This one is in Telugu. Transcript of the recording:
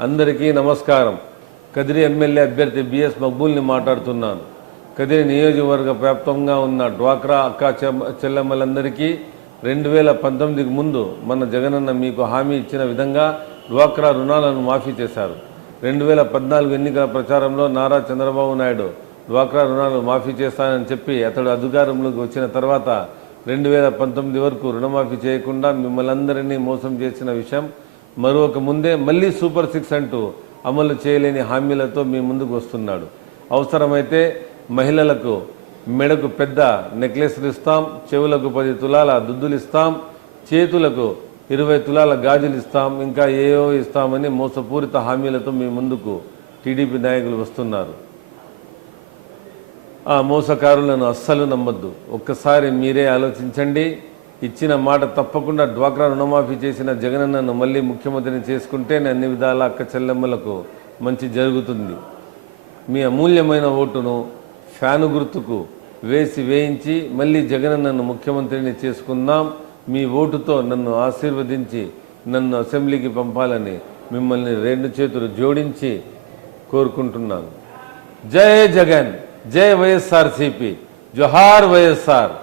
అందరికీ నమస్కారం. కదిరి ఎమ్మెల్యే అభ్యర్థి బిఎస్ మక్బూల్ని మాట్లాడుతున్నాను. కదిరి నియోజకవర్గ వ్యాప్తంగా ఉన్న డ్వాక్రా అక్క చెమ్మ- చెల్లెమ్మలందరికీ రెండు వేల పంతొమ్మిదికి ముందు మన జగనన్న మీకు హామీ ఇచ్చిన విధంగా డ్వాక్రా రుణాలను మాఫీ చేశారు. రెండు వేల పద్నాలుగు ఎన్నికల ప్రచారంలో నారా చంద్రబాబు నాయుడు డ్వాక్రా రుణాలు మాఫీ చేస్తానని చెప్పి అతడు అధికారంలోకి వచ్చిన తర్వాత రెండు వేల పంతొమ్మిది వరకు రుణమాఫీ చేయకుండా మిమ్మల్ని అందరినీ మోసం చేసిన విషయం మరొక ముందే మళ్ళీ సూపర్ సిక్స్ అంటూ అమలు చేయలేని హామీలతో మీ ముందుకు వస్తున్నాడు. అవసరమైతే మహిళలకు మెడకు పెద్ద నెక్లెస్లు ఇస్తాం చెవులకు పది తులాల దుద్దులు ఇస్తాం చేతులకు ఇరవై తులాల గాజులు ఇస్తాం ఇంకా ఏవో ఇస్తామని మోసపూరిత హామీలతో మీ ముందుకు టీడీపీ నాయకులు వస్తున్నారు. ఆ మోసకారులను అస్సలు నమ్మొద్దు. ఒక్కసారి మీరే ఆలోచించండి. ఇచ్చిన మాట తప్పకుండా డ్వాక్రా రుణమాఫీ చేసిన జగనన్నను మళ్ళీ ముఖ్యమంత్రిని చేసుకుంటే అన్ని విధాల అక్క చెల్లెమ్మలకు మంచి జరుగుతుంది. మీ అమూల్యమైన ఓటును ఫ్యాను గుర్తుకు వేసి వేయించి మళ్ళీ జగనన్నను ముఖ్యమంత్రిని చేసుకుందాం. మీ ఓటుతో నన్ను ఆశీర్వదించి నన్ను అసెంబ్లీకి పంపాలని మిమ్మల్ని రెండు చేతులు జోడించి కోరుకుంటున్నాను. జై జగన్ జై వైఎస్ఆర్ సిపి జోహార్ వైఎస్ఆర్.